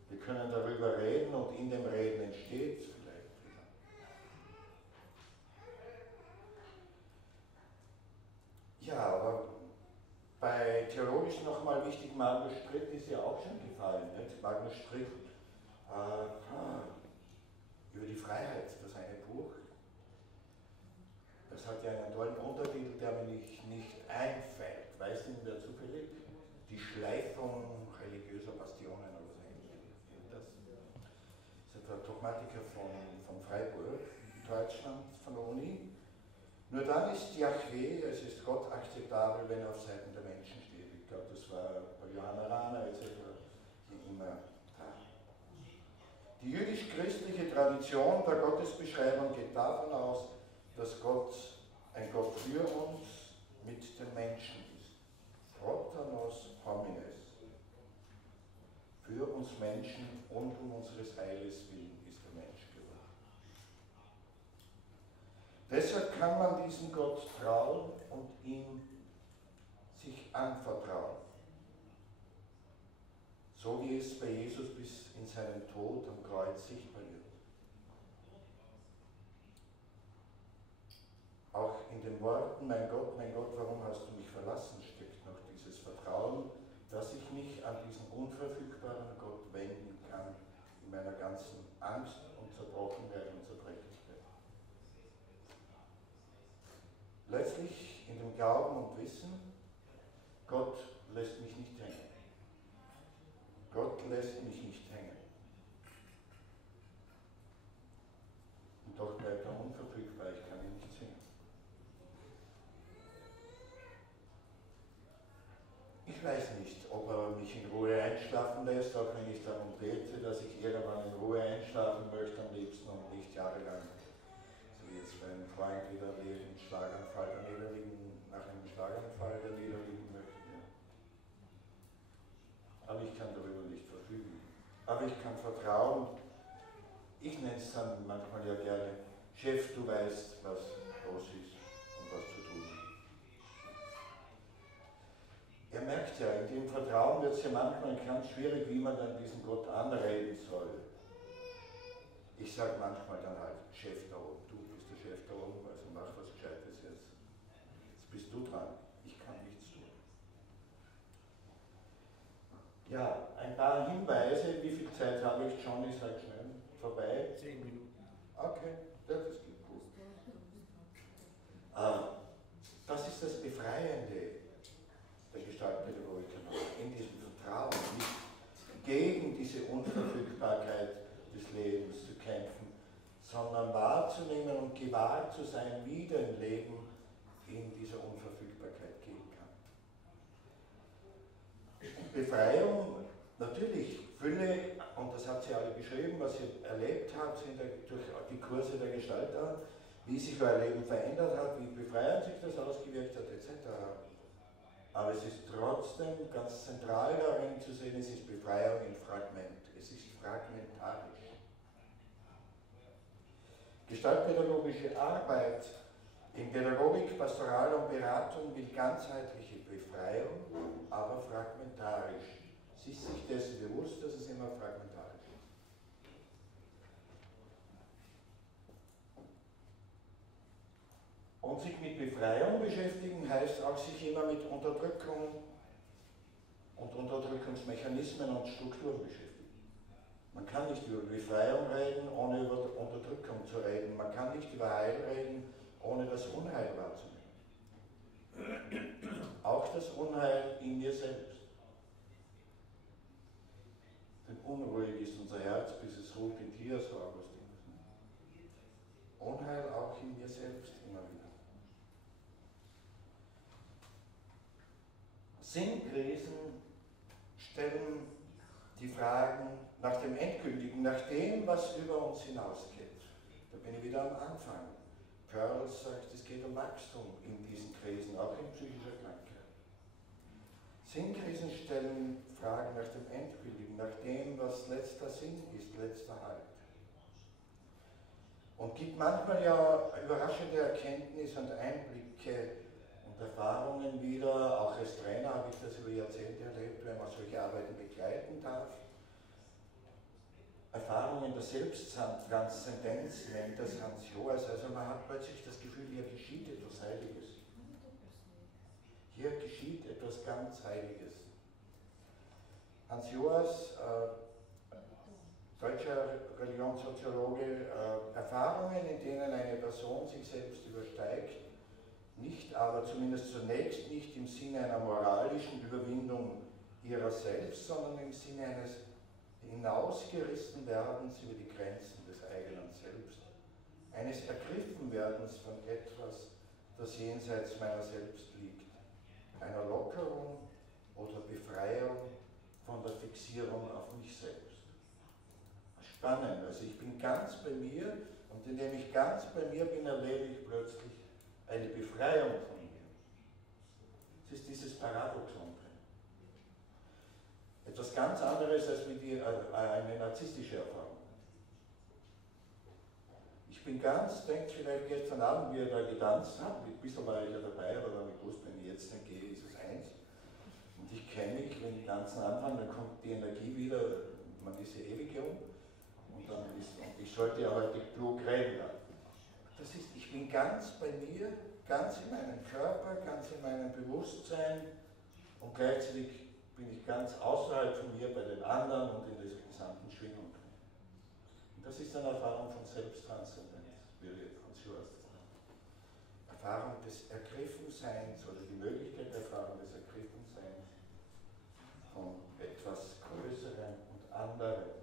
Wir können darüber reden und in dem Reden entsteht vielleicht wieder. wichtig, Magnus Stritt ist ja auch schon gefallen. Nicht? Magnus Stritt über die Freiheit, das eine Buch. Das hat ja einen tollen Untertitel, der mir nicht einfällt. Weißt du, wer zufällig? Die Schleifung religiöser Bastionen oder so ähnlich. Das ist der Dogmatiker von Freiburg, Deutschland, von der Uni. Nur dann ist Jahwe, es ist Gott akzeptabel, wenn er auf Seiten der Menschen steht. Ich glaube, das war bei Johanna Rahner etc. immer da. Die jüdisch-christliche Tradition der Gottesbeschreibung geht davon aus, dass Gott ein Gott für uns mit den Menschen ist. Protanos homines. Für uns Menschen und um unseres Heiles willen ist der Mensch geworden. Deshalb kann man diesem Gott trauen und ihm sich anvertrauen. So wie es bei Jesus bis in seinen Tod am Kreuz sichtbar wird. Auch in den Worten, mein Gott, warum hast du mich verlassen, steckt noch dieses Vertrauen, dass ich mich an diesen unverfügbaren Gott wenden kann, in meiner ganzen Angst und Zerbrochenheit und Zerbrechlichkeit. Letztlich in dem Glauben und Wissen, Gott lässt mich nicht hängen. Gott lässt mich nicht hängen. Und doch bleibt er unverfügbar, ich kann ihn nicht sehen. Ich weiß nicht, ob er mich in Ruhe einschlafen lässt, auch wenn ich darum bete, dass ich irgendwann in Ruhe einschlafen möchte, am liebsten und nicht jahrelang. So wie jetzt mein Freund wieder einen Schlaganfall daneben liegen, nach einem Schlaganfall daneben liegen möchte. Ja. Aber ich kann darüber nicht verfügen. Aber ich kann vertrauen. Ich nenne es dann manchmal ja gerne, Chef, du weißt, was los ist und was zu tun ist. Er merkt ja, in dem Vertrauen wird es ja manchmal ganz schwierig, wie man dann diesen Gott anreden soll. Ich sage manchmal dann halt, Chef da oben, du bist der Chef da oben, also mach was Gescheites jetzt. Jetzt bist du dran, ich kann nichts tun. Ja, ein paar Hinweise, wie viel Zeit habe ich, John, ich sage schnell, vorbei? 10 Minuten. Okay, das geht gut. Das ist das Befreiende der Gestaltpädagogik in diesem Vertrauen, nicht gegen diese Unverfügbarkeit des Lebens zu kämpfen, sondern wahrzunehmen und gewahrt zu sein, wie ein Leben in dieser Unverfügbarkeit gehen kann. Befreiung, natürlich, Fülle, und das hat sie alle beschrieben, was sie erlebt hat durch die Kurse der Gestalter, wie sich euer Leben verändert hat, wie befreiend sich das ausgewirkt hat, etc. Aber es ist trotzdem ganz zentral darin zu sehen, es ist Befreiung in Fragment. Es ist fragmentarisch. Gestaltpädagogische Arbeit in Pädagogik, Pastoral und Beratung will ganzheitliche Befreiung, aber fragmentarisch. Sie ist sich dessen bewusst, dass es immer fragmentarisch ist. Und sich mit Befreiung beschäftigen heißt auch sich immer mit Unterdrückung und Unterdrückungsmechanismen und Strukturen beschäftigen. Man kann nicht über Befreiung reden, ohne über Unterdrückung zu reden. Man kann nicht über Heil reden, ohne das Unheil wahrzunehmen. Auch das Unheil in mir selbst. Denn unruhig ist unser Herz, bis es ruht in dir, so Augustinus. Unheil auch in mir selbst immer wieder. Sinnkrisen stellen die Fragen nach dem Endgültigen, nach dem, was über uns hinausgeht. Da bin ich wieder am Anfang. Pearls sagt, es geht um Wachstum in diesen Krisen, auch in psychischer Krankheit. Sinnkrisen stellen Fragen nach dem Endgültigen, nach dem, was letzter Sinn ist, letzter Halt. Und gibt manchmal ja überraschende Erkenntnisse und Einblicke und Erfahrungen wieder. Auch als Trainer habe ich das über Jahrzehnte erlebt, wenn man solche Arbeiten begleiten darf. Erfahrungen der Selbsttranszendenz nennt das Hans Joas. Also man hat plötzlich das Gefühl, hier geschieht etwas Heiliges. Hier geschieht etwas ganz Heiliges. Hans Joas, deutscher Religionssoziologe, Erfahrungen, in denen eine Person sich selbst übersteigt, nicht aber zumindest zunächst nicht im Sinne einer moralischen Überwindung ihrer selbst, sondern im Sinne eines Hinausgerissenwerdens über die Grenzen des eigenen Selbst, eines Ergriffenwerdens von etwas, das jenseits meiner selbst liegt, einer Lockerung oder Befreiung von der Fixierung auf mich selbst. Spannend, also ich bin ganz bei mir und indem ich ganz bei mir bin, erlebe ich plötzlich eine Befreiung von mir. Es ist dieses Paradoxon drin. Etwas ganz anderes als mit eine narzisstische Erfahrung. Ich bin ganz, denkt vielleicht gestern Abend, wie ihr da getanzt habt, ein bisschen war ich ja dabei, aber dann gewusst, wenn ich jetzt dann gehe, ist es eins. Und ich kenne mich, wenn ich den ganzen Anfang, dann kommt die Energie wieder, man ist ja ewig jung. Und ich sollte ja heute klug reden. Das ist, ich bin ganz bei mir, ganz in meinem Körper, ganz in meinem Bewusstsein und gleichzeitig bin ich ganz außerhalb von mir bei den anderen und in dieser gesamten Schwingung. Und das ist eine Erfahrung von Selbsttranszendenz, wie Hans Joas das nennt. Erfahrung des Ergriffenseins oder die Möglichkeit der Erfahrung des Ergriffenseins von etwas Größerem und anderem.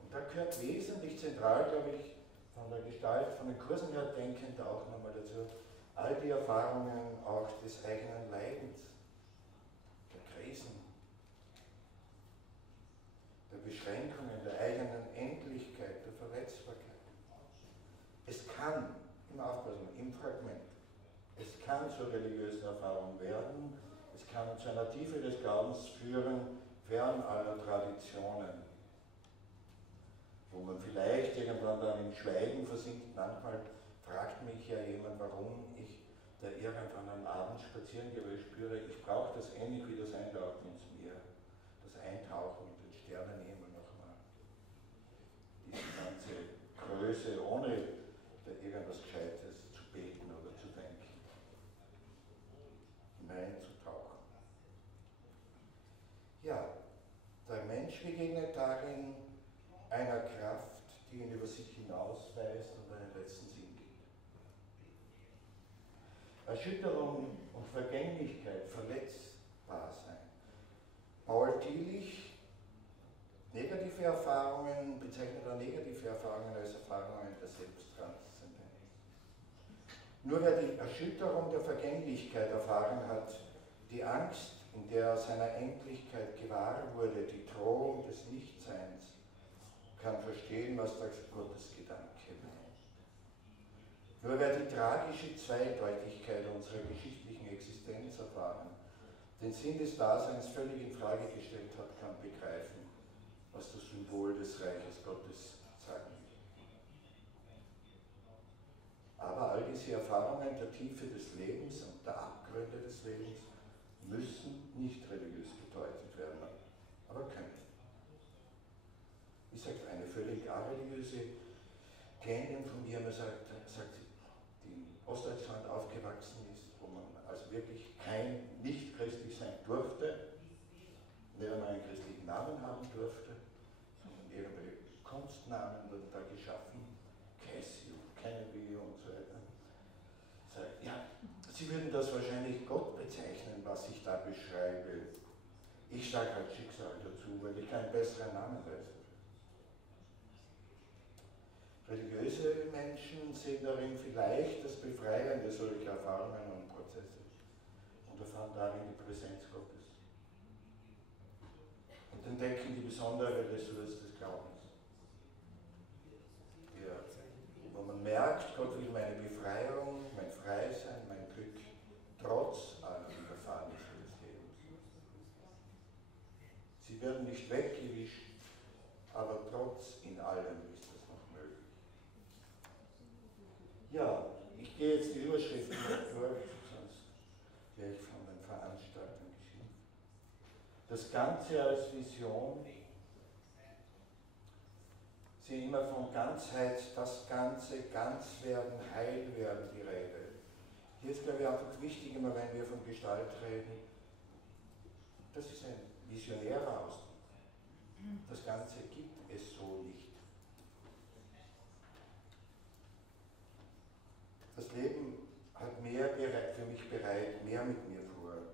Und da gehört wesentlich zentral, glaube ich, von der Gestalt, von den Kursen her denkend auch nochmal dazu, all die Erfahrungen auch des eigenen Leidens, der Krisen, der Beschränkungen, der eigenen Endlichkeit, der Verletzbarkeit. Es kann, im Aufpassen, im Fragment, es kann zur religiösen Erfahrung werden, es kann zu einer Tiefe des Glaubens führen, fern aller Traditionen, wo man vielleicht irgendwann dann im Schweigen versinkt. Manchmal fragt mich ja jemand, warum ich da irgendwann am Abend spazieren gehe, weil ich spüre, ich brauche das ähnlich wie das Eintauchen ins Meer, das Eintauchen in den Sternenhimmel nochmal. Diese ganze Größe, ohne da irgendwas Gescheites zu beten oder zu denken, hineinzutauchen. Ja, der Mensch begegnet darin einer Kraft, die ihn über sich hinausweist und einen letzten Sinn gibt. Erschütterung und Vergänglichkeit, verletzbar sein. Paul Tillich, negative Erfahrungen, bezeichnet er negative Erfahrungen als Erfahrungen der Selbsttranszendenz. Nur wer die Erschütterung der Vergänglichkeit erfahren hat, die Angst, in der er seiner Endlichkeit gewahr wurde, die Drohung des Nichtseins, kann verstehen, was der Gottesgedanke meint. Nur wer die tragische Zweideutigkeit unserer geschichtlichen Existenz erfahren, den Sinn des Daseins völlig in Frage gestellt hat, kann begreifen, was das Symbol des Reiches Gottes sagen will. Aber all diese Erfahrungen der Tiefe des Lebens und der Abgründe des Lebens müssen nicht religiös gedeutet werden, aber können. Wie sagt eine völlig areligiöse Kennerin von mir, sagt sie, die in Ostdeutschland aufgewachsen ist, wo man also wirklich kein nicht christlich sein durfte, nicht einmal einen christlichen Namen haben durfte, sondern irgendwelche Kunstnamen wurden da geschaffen, Cassie, Kennedy und so weiter. Sagt, ja, sie würden das wahrscheinlich Gott bezeichnen, was ich da beschreibe. Ich sage halt Schicksal dazu, weil ich keinen besseren Namen weiß. Religiöse Menschen sehen darin vielleicht das Befreiende solcher Erfahrungen und Prozesse und erfahren darin die Präsenz Gottes und entdecken die besondere Ressource des Glaubens, wo man merkt, Gott will meine Befreiung, mein Freisein, mein Glück, trotz aller Widerfahrnisse des Lebens. Sie werden nicht weggewischt, aber trotz in allem ist das noch möglich. Ja, ich gehe jetzt die Überschriften durch, sonst werde ich von den Veranstaltern geschimpft. Das Ganze als Vision, Sie immer von Ganzheit, das Ganze, ganz werden, heil werden, die Rede. Hier ist, glaube ich, einfach wichtig, immer wenn wir von Gestalt reden, das ist ein visionärer Ausdruck. Das Ganze gibt es so nicht. Das Leben hat mehr für mich bereit, mehr mit mir vor. Also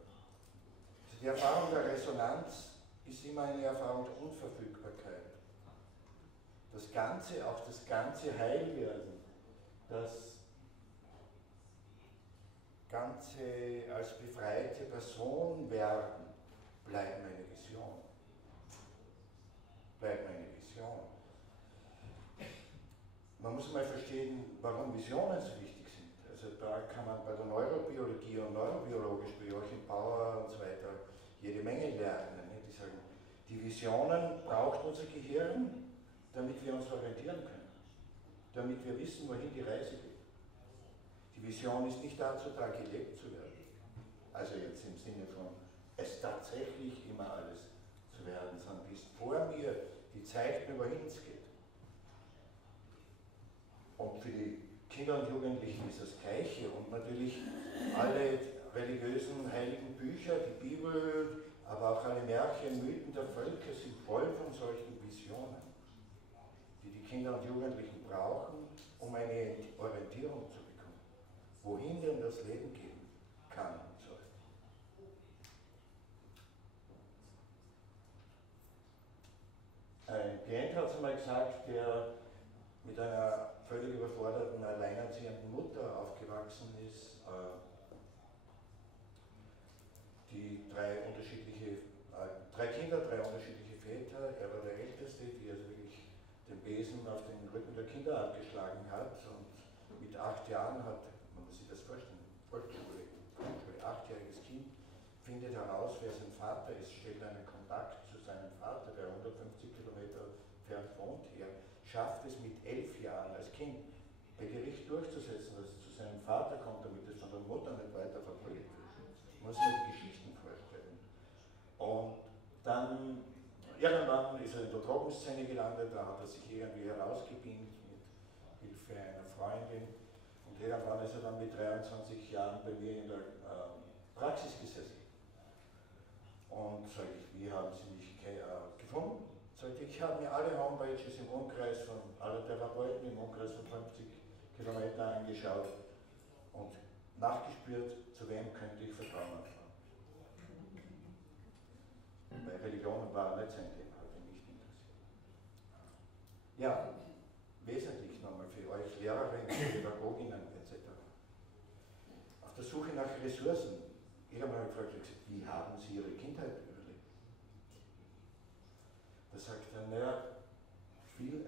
die Erfahrung der Resonanz ist immer eine Erfahrung der Unverfügbarkeit. Das Ganze, auch das ganze Heilwerden, das Ganze als befreite Person werden, bleibt meine Vision. Bleibt meine Vision. Man muss mal verstehen, warum Visionen so wichtig sind. Also da kann man bei der Neurobiologie und neurobiologisch, bei Joachim Bauer und so weiter, jede Menge lernen. Die sagen, die Visionen braucht unser Gehirn, damit wir uns orientieren können, damit wir wissen, wohin die Reise geht. Die Vision ist nicht dazu da, gelebt zu werden. Also jetzt im Sinne von, es tatsächlich immer alles zu werden, sondern die ist vor mir, die zeigt mir, wohin es geht. Und für die Kinder und Jugendlichen ist das Gleiche. Und natürlich alle religiösen heiligen Bücher, die Bibel, aber auch alle Märchen, Mythen der Völker sind voll von solchen Visionen, die die Kinder und Jugendlichen brauchen, um eine Orientierung zu bekommen. Wohin denn das Leben gehen kann und soll. Ein Klient hat es einmal gesagt, der mit einer völlig überforderten, alleinerziehenden Mutter aufgewachsen ist, die drei Kinder, drei unterschiedliche Väter, er war der Älteste, die also wirklich den Besen auf den Rücken der Kinder abgeschlagen hat und mit 8 Jahren hat, man muss sich das vorstellen, Volksschule, 8-jähriges Kind, findet heraus, wer sein Vater ist, stellt einen Kontakt zu seinem Vater, der 150 Kilometer entfernt wohnt, her, schafft es mit 11 Jahren als Kind bei Gericht durchzusetzen, dass es zu seinem Vater kommt, damit es von der Mutter nicht weiter verprügelt wird. Man muss sich die Geschichten vorstellen. Und dann, irgendwann ist er in der Drogenszene gelandet, da hat er sich irgendwie herausgebeamt mit Hilfe einer Freundin. Und irgendwann ist er dann mit 23 Jahren bei mir in der Praxis gesessen. Und sage ich, wie haben Sie mich gefunden? Sage ich habe mir alle Homepages im Umkreis von, alle Therapeuten im Umkreis von 50 Kilometer angeschaut und nachgespürt, zu wem könnte ich Vertrauen aufbauen. Weil Religion war nicht sein Thema, hat ihn nicht interessiert. Ja, wesentlich nochmal für euch Lehrerinnen, Pädagoginnen etc. Auf der Suche nach Ressourcen. Ich habe mal gefragt, wie haben Sie Ihre Kindheit überlebt? Da sagt er, naja, viel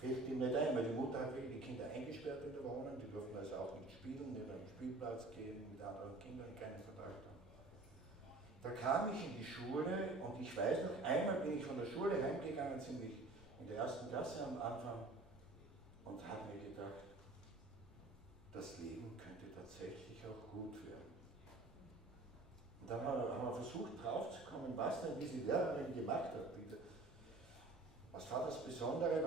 fällt ihm nicht ein, weil die Mutter hat wirklich die Kinder eingesperrt in der Wohnung, die durften also auch nicht spielen, nicht am Spielplatz gehen, mit anderen Kindern keinen Kontakt haben. Da kam ich in die Schule und ich weiß noch, einmal bin ich von der Schule heimgegangen, ziemlich in der 1. Klasse am Anfang und habe mir gedacht, das Leben könnte tatsächlich auch gut werden. Und dann haben wir versucht draufzukommen, was denn diese Lehrerin gemacht hat. Was war das Besondere,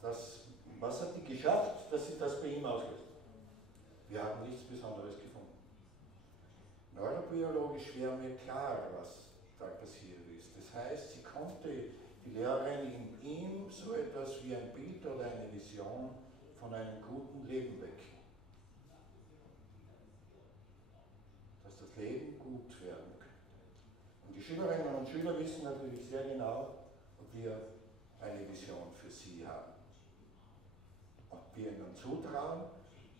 was hat die geschafft, dass sie das bei ihm auslöst? Wir haben nichts Besonderes gefunden. Neurobiologisch wäre mir klar, was da passiert ist. Das heißt, sie konnte, die Lehrerin, in ihm so etwas wie ein Bild oder eine Vision von einem guten Leben wecken. Dass das Leben gut werden könnte. Und die Schülerinnen und Schüler wissen natürlich sehr genau, ob wir eine Vision für sie haben. Ob wir ihnen zutrauen,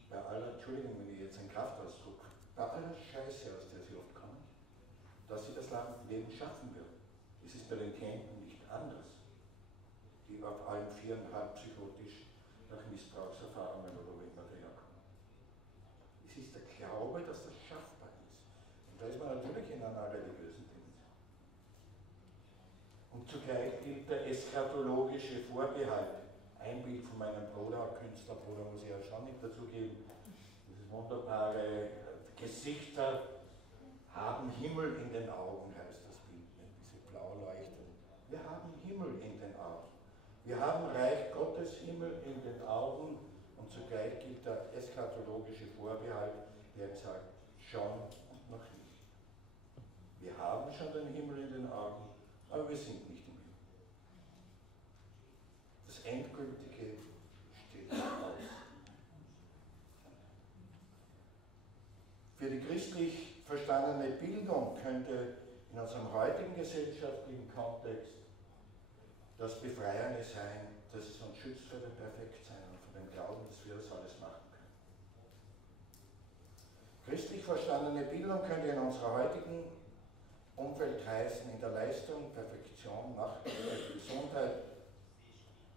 bei aller, Entschuldigung, wenn ich jetzt einen Kraftausdruck, bei aller Scheiße, aus der sie oft kommen, dass sie das Leben schaffen wird. Es ist bei den Klienten nicht anders, die auf allen 4,5 psychotisch nach Missbrauchserfahrungen oder wo immer daherkommen. Es ist der Glaube, dass das schaffbar ist. Und da ist man natürlich in einer religiösen Dimension. Und zugleich gilt der eschatologische Vorbehalt. Ein Bild von meinem Bruder, Künstlerbruder, muss ich ja schon nicht dazugeben. Dieses wunderbare Gesichter haben Himmel in den Augen, heißt das Bild, ne? Diese blau leuchten. Wir haben Himmel in den Augen. Wir haben Reich Gottes Himmel in den Augen und zugleich gilt der eschatologische Vorbehalt, der sagt, schon und noch nicht. Wir haben schon den Himmel in den Augen Aber wir sind nicht im Himmel. Das Endgültige steht aus. Für die christlich verstandene Bildung könnte in unserem heutigen gesellschaftlichen Kontext das Befreiende sein, dass es uns schützt vor dem Perfektsein und vor dem Glauben, dass wir das alles machen können. Christlich verstandene Bildung könnte in unserer heutigen Umfeld heißen, in der Leistung, Perfektion, Nachhaltigkeit, Gesundheit,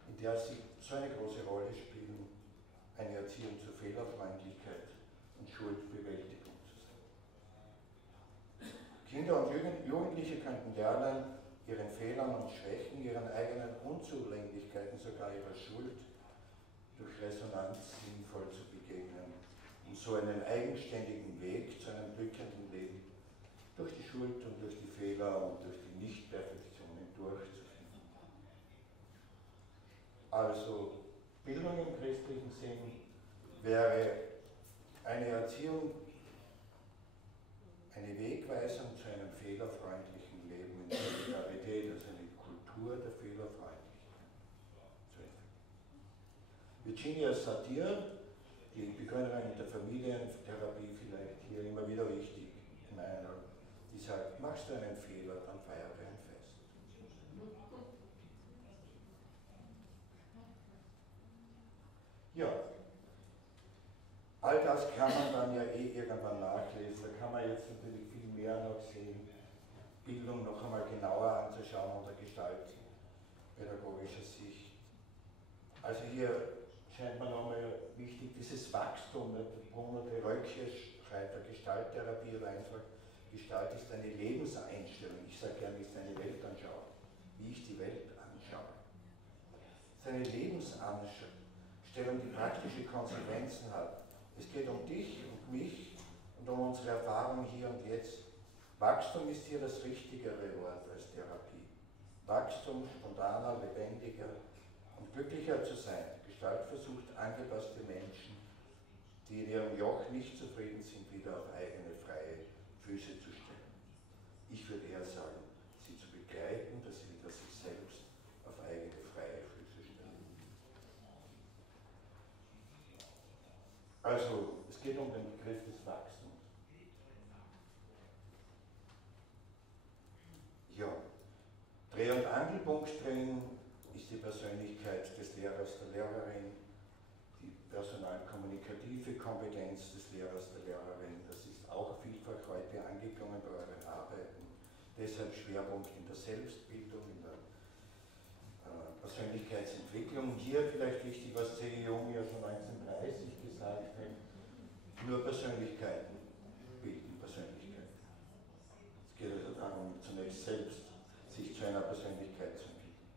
in der sie so eine große Rolle spielen, eine Erziehung zur Fehlerfreundlichkeit und Schuldbewältigung zu sein. Kinder und Jugendliche könnten lernen, ihren Fehlern und Schwächen, ihren eigenen Unzulänglichkeiten, sogar ihrer Schuld, durch Resonanz sinnvoll zu begegnen, um so einen eigenständigen Weg zu einem glücklichen Leben durch die Schuld und durch die Fehler und durch die Nichtperfektionen durchzuführen. Also Bildung im christlichen Sinn wäre eine Erziehung, eine Wegweisung zu einem fehlerfreundlichen Leben in Solidarität, also eine Kultur der Fehlerfreundlichkeit zu entwickeln. Virginia Satir, die Begründerin der Familientherapie, vielleicht hier immer wieder wichtig in einer, die sagt, machst du einen Fehler, dann feiere ein Fest. Ja, all das kann man dann ja irgendwann nachlesen, da kann man jetzt natürlich viel mehr noch sehen, Bildung noch einmal genauer anzuschauen unter gestaltpädagogischer Sicht. Also hier scheint mir nochmal wichtig, dieses Wachstum, Bruno de Röckje schreibt der Gestalttherapie oder einfach, Gestalt ist eine Lebenseinstellung, ich sage gerne, ist eine Weltanschauung, wie ich die Welt anschaue. Es ist eine Lebensanstellung, die praktische Konsequenzen hat. Es geht um dich und mich und um unsere Erfahrung hier und jetzt. Wachstum ist hier das richtigere Wort als Therapie. Wachstum, spontaner, lebendiger und glücklicher zu sein. Die Gestalt versucht, angepasste Menschen, die in ihrem Joch nicht zufrieden sind, wieder auf eigene, freie Füße zu stellen. Ich würde eher sagen, sie zu begleiten, dass sie wieder sich selbst auf eigene, freie Füße stellen. Also, es geht um den Begriff des Wachstums. Ja, Dreh- und Angelpunkt drin ist die Persönlichkeit des Lehrers, der Lehrerin, die personalkommunikative Kompetenz des Lehrers, der Lehrerin. Das ist auch vielfach heute angekommen bei euren Arbeiten. Deshalb Schwerpunkt in der Selbstbildung, in der Persönlichkeitsentwicklung. Hier vielleicht wichtig, was C.G. Jung ja schon 1930 gesagt hat, nur Persönlichkeiten bilden Persönlichkeiten. Es geht also darum, zunächst selbst sich zu einer Persönlichkeit zu entwickeln.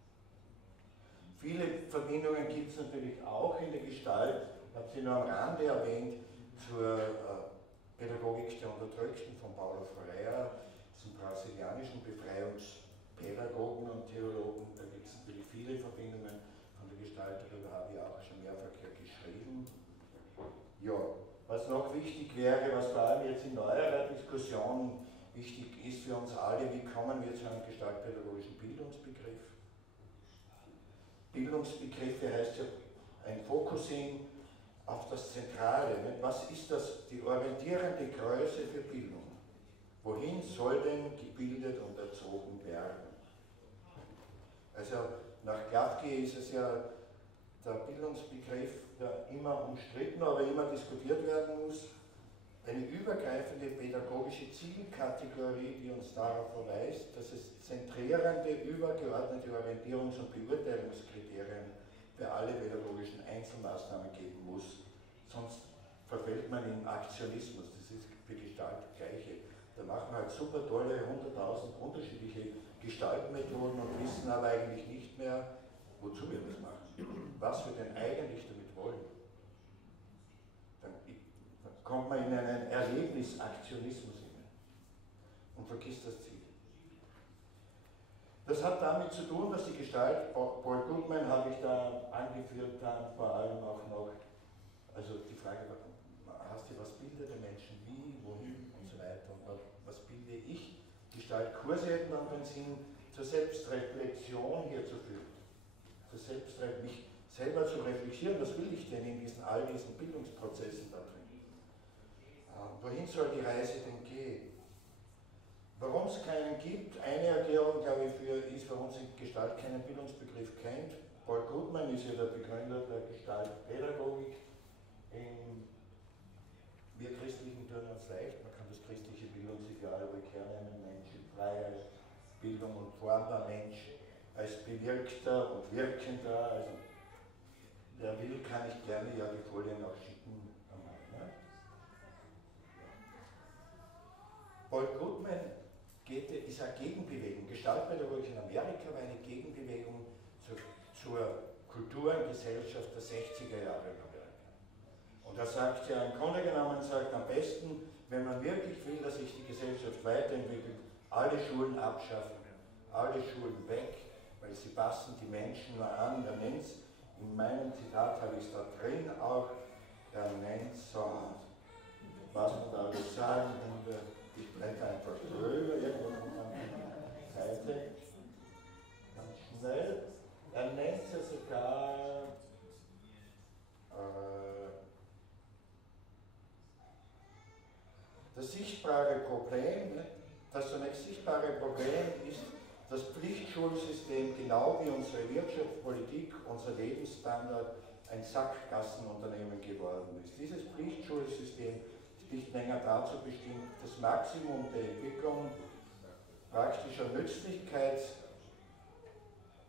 Viele Verbindungen gibt es natürlich auch in der Gestalt, ich habe sie nur am Rande erwähnt, zur Pädagogik der Unterdrückten von Paulo Freire, zum brasilianischen Befreiungspädagogen und Theologen. Da gibt es natürlich viele Verbindungen von der Gestalt, darüber habe ich auch schon mehrfach geschrieben. Ja, was noch wichtig wäre, was vor allem jetzt in neuerer Diskussion wichtig ist für uns alle, wie kommen wir zu einem gestaltpädagogischen Bildungsbegriff? Bildungsbegriffe heißt ja ein Focusing auf das Zentrale. Nicht? Was ist das, die orientierende Größe für Bildung? Wohin soll denn gebildet und erzogen werden? Also nach Gladke ist es ja der Bildungsbegriff, der immer umstritten, aber immer diskutiert werden muss, eine übergreifende pädagogische Zielkategorie, die uns darauf verweist, dass es zentrierende, übergeordnete Orientierungs- und Beurteilungskriterien für alle pädagogischen Einzelmaßnahmen geben muss. Sonst verfällt man in Aktionismus, das ist für Gestalt das Gleiche. Da machen wir halt super tolle 100.000 unterschiedliche Gestaltmethoden und wissen aber eigentlich nicht mehr, wozu wir das machen, was wir denn eigentlich damit wollen. Dann kommt man in einen Erlebnisaktionismus hinein und vergisst das Ziel. Das hat damit zu tun, dass die Gestalt, Paul Goodman habe ich da angeführt, dann vor allem auch noch, also die Frage, hast du, was bildet der Menschen, wie, wohin und so weiter und was bilde ich? Gestaltkurse hätten dann den Sinn, zur Selbstreflexion hier zu führen, mich selber zu reflektieren, was will ich denn in all diesen Bildungsprozessen da drin? Wohin soll die Reise denn gehen? Warum es keinen gibt, eine Erklärung, glaube ich, ist, warum sie Gestalt keinen Bildungsbegriff kennt. Paul Krugman ist ja der Begründer der Gestaltpädagogik. Wir Christlichen tun uns leicht, man kann das christliche Bildungsideal ruhig hernehmen, Menschenfreiheit, Bildung und formbar Mensch als bewirkter und wirkender, also wer will, kann ich gerne ja die Folien auch schicken. Ne? Paul Krugman ist eine Gegenbewegung. Gestaltpädagogik in Amerika war eine Gegenbewegung zur Kultur und Gesellschaft der 60er Jahre in Amerika. Und er sagt ja, im Grunde genommen sagt am besten, wenn man wirklich will, dass sich die Gesellschaft weiterentwickelt, alle Schulen abschaffen, alle Schulen weg, weil sie passen die Menschen nur an. Er nennt es, in meinem Zitat habe ich es da drin auch, er nennt es so, was man da alles sagen, und ich blätter einfach drüber, irgendwo kommt man die Seite, ganz schnell. Er nennt es ja sogar das sichtbare Problem, das zunächst sichtbare Problem ist, das Pflichtschulsystem, genau wie unsere Wirtschaftspolitik, unser Lebensstandard, ein Sackgassenunternehmen geworden ist. Dieses Pflichtschulsystem ist nicht länger dazu bestimmt, das Maximum der Entwicklung praktischer Nützlichkeit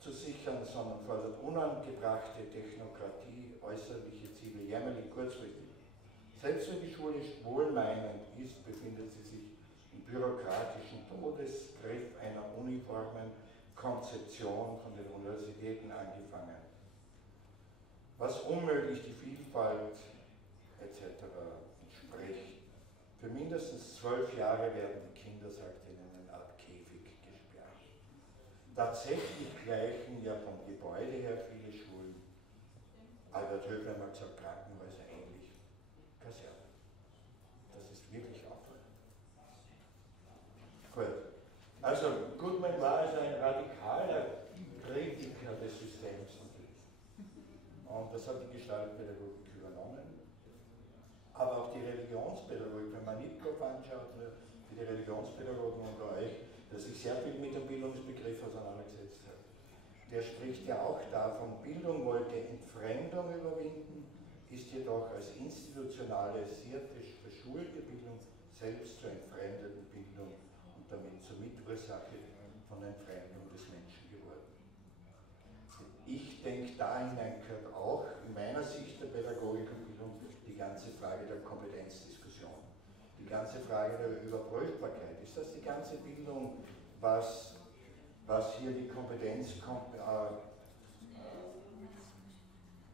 zu sichern, sondern fordert unangebrachte Technokratie, äußerliche Ziele, jämmerlich kurzfristig. Selbst wenn die Schule wohlmeinend ist, befindet sie sich im bürokratischen Todesgriff einer uniformen Konzeption von den Universitäten angefangen, was unmöglich die Vielfalt etc. entspricht. Für mindestens 12 Jahre werden die Kinder, sagt er, in eine Art Käfig gesperrt. Tatsächlich gleichen ja vom Gebäude her viele Schulen, Albert Höfler hat mal gesagt, Krankenhäuser ähnlich, Kasernen. Das ist wirklich auffallend. Gut. Also Goodman war also ein radikaler Kritiker des Systems natürlich. Und das hat die Gestaltpädagogik übernommen. Aber auch die Religionspädagogik, wenn man Nipkow anschaut, wie die Religionspädagogen unter euch, dass sich sehr viel mit dem Bildungsbegriff auseinandergesetzt hat. Der spricht ja auch davon, Bildung wollte Entfremdung überwinden, ist jedoch als institutionalisierte, verschulte Bildung selbst zur entfremdeten Bildung und damit zur Mitursache von Entfremdung des Menschen geworden. Ich denke, da hinein gehört auch in meiner Sicht der Pädagogik und Bildung die ganze Frage der Kompetenzdiskussion, die ganze Frage der Überprüfbarkeit. Ist das die ganze Bildung, was hier die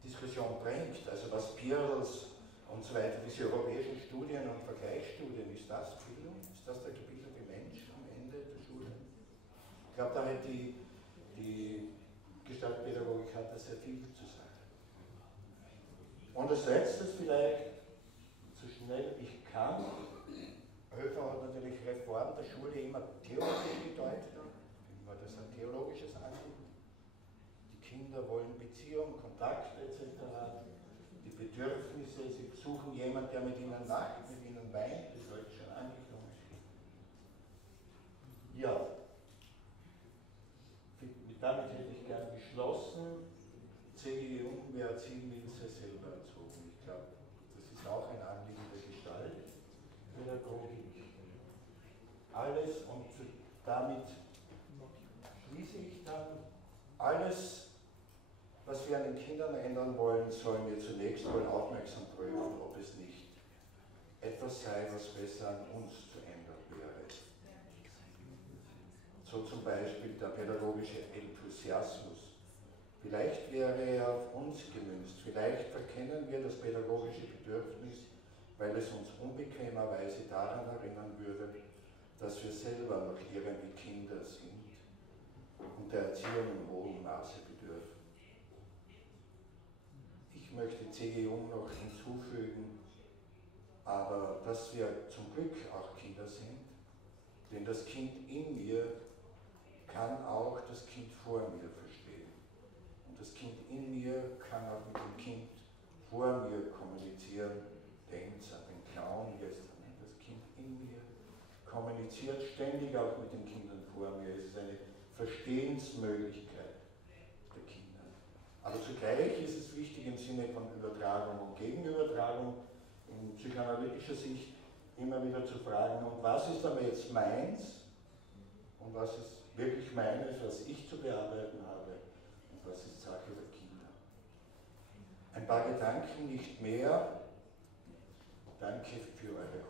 Diskussion bringt, also was Peirce und so weiter, diese europäischen Studien und Vergleichsstudien, ist das Bildung? Ist das der gebildete Mensch am Ende der Schule? Ich glaube, da hat die Gestaltpädagogik hat da sehr viel zu sagen. Und als letztes vielleicht, so schnell ich kann, Höfer hat natürlich Reform der Schule immer theologisch gedeutet, war das ein theologisches Anliegen. Die Kinder wollen Beziehung, Kontakt etc. Die Bedürfnisse, sie suchen jemanden, der mit ihnen lacht, mit ihnen weint, das sollte schon angekommen sein. Ja, damit hätte ich gern geschlossen. C.G. Jung, wer erziehen will, sei selber erzogen. Ich glaube, das ist auch ein Anliegen der Gestaltpädagogik. Alles, und damit schließe ich dann, alles, was wir an den Kindern ändern wollen, sollen wir zunächst mal aufmerksam prüfen, ob es nicht etwas sei, was besser an uns zu ändern wäre. So zum Beispiel der pädagogische Enthusiasmus. Vielleicht wäre er auf uns gemünzt, vielleicht verkennen wir das pädagogische Bedürfnis, weil es uns unbequemerweise daran erinnern würde, dass wir selber noch irgendwie Kinder sind und der Erziehung im hohen Maße bedürfen. Ich möchte C.G. Jung noch hinzufügen, aber dass wir zum Glück auch Kinder sind, denn das Kind in mir kann auch das Kind vor mir verstehen. Und das Kind in mir kann auch mit dem Kind vor mir kommunizieren. Denkt an den Clown gestern. Das Kind in mir kommuniziert ständig auch mit den Kindern vor mir. Es ist eine Verstehensmöglichkeit der Kinder. Aber zugleich ist es wichtig im Sinne von Übertragung und Gegenübertragung in psychoanalytischer Sicht immer wieder zu fragen, und was ist aber jetzt meins und was ist wirklich meines, was ich zu bearbeiten habe und was ist Sache der Kinder. Ein paar Gedanken, nicht mehr. Danke für eure